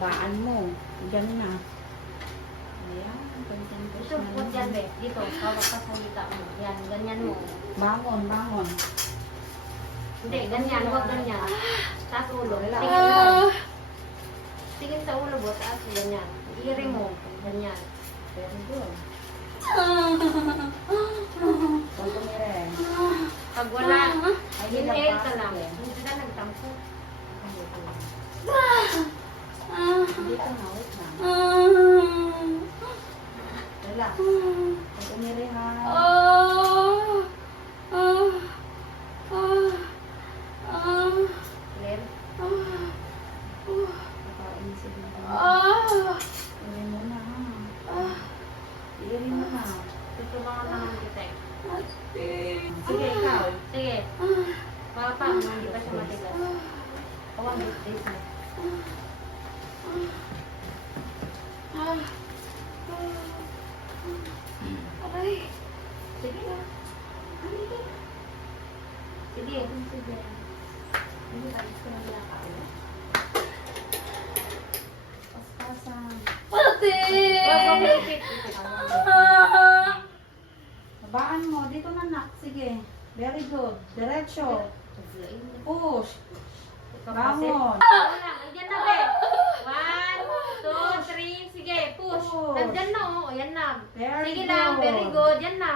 Baan mo. Diyan na. Ayan. Ito, put yan, be. Dito, hawak ka sa hita mo. Yan, ganyan mo. Bangon, bangon. Hindi, ganyan, huwag ganyan. Taas ulo. Relax. Tingin sa tingin sa ulo mo, taas ganyan. Iri mo, ganyan. Very good. Huwag tumire. Pag wala, Ay, inhale ka lapasok lang. eh. Hindi ka nagtampo. Inhale ka lang. Hindi ka na, wait lang. Relax. Huwag tumire ha. Clear? Nakainisip na ka. Iri mo na ha. Iri mo na. Tutulungan naman kita eh. Sige, ikaw. Sige. Papa, hindi pa siya matigas. Awan, this na. Sige na. Sige. Sige. Hindi ka gusto na pinakain. Paspasan. Wag mo ipit. Babaan mo. Dito na nak. Sige. Very good. Diretso. Push. Bangon. Ayan na, be. 1, 2, 3. Sige, push. Nandyan na, oh. Ayan na. Very Sige lang, good. very good. Yan na.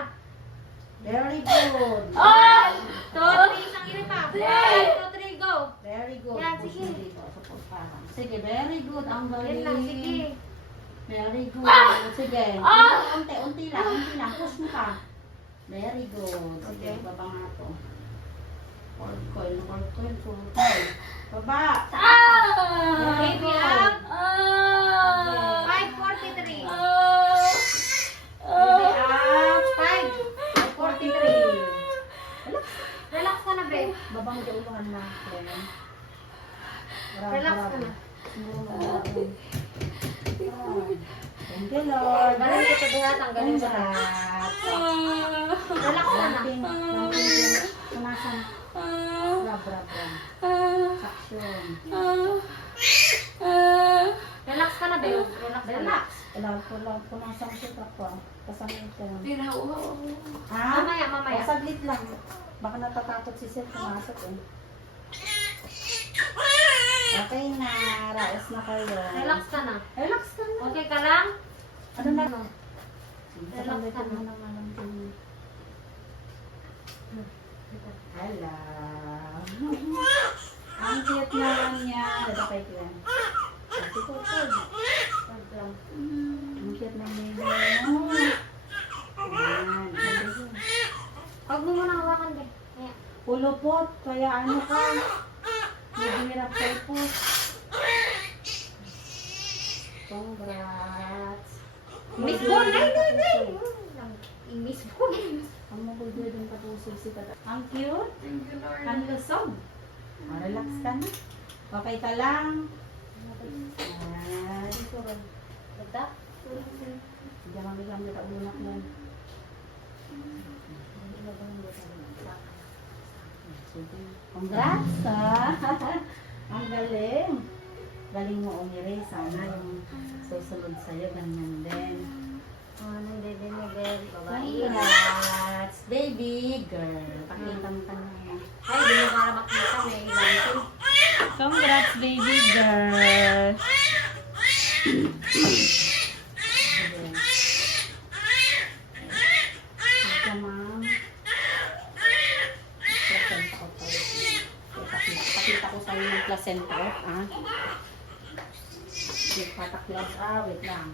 Very good. 1, 2, 3. Isang iri pa. 1, 2, 3, go. Very good. Yan, Push sige. mo dito sa pagparang. Sige, very good. Ang galing. Yan lang, sige. Very good. Sige. Unti lang. Unti lang. Push mo pa. Very good. Sige, Okay. baba nga to. Cord coil. Full coil. Baba. Baby up. 5:43. Baby up. 5:43. Relax ka na, be. Babang diuluhan na. Relax ka na. Thank you, Lord. Galing ko sa bihat, ang galing sa Congrats. Relax ka na. Punasan. Rab. Action. Relax ka na, be. Relax ka na. Relax. Love ko ng isang sutra ko. Kasamit ka lang. Ha? Mamaya. O, saglit lang. Baka natatakot si Sir pumasok eh. Okay na. Raos na kayo. Relax ka na. Relax ka na. Okay ka lang? Ano na? Relax ka na. Hello. Ang cute naman niya. Dadakay ko yan. Sige. Wag lang. Ang cute ng baby mo. Ayan. Huwag mo muna hawakan, be. Kaya. Pulupot. Kaya ano ka? Naghihirap kayo po. Congrats. Miss mo, nay. Miss mo. Ang mabulbul din kapuso si Tata. Ang cute. Ang lusog. Relax ka na. Okay ka lang. Ayan. Bata? Diyan kami kami kaunak mo. Congrats ha. Ang galing. Galing mo umiri. Sana yung susunod sa'yo ganyan din. Nandito mo, be. Babae. Congrats, baby girl. Pakita mo ka na. Ay, di mo para makita. May ilan. Congrats, baby girl. Ito, ma'am. Placenta ko tayo. Pakita ko sa'yo ng placenta ko, ah. Pataklas, wait lang.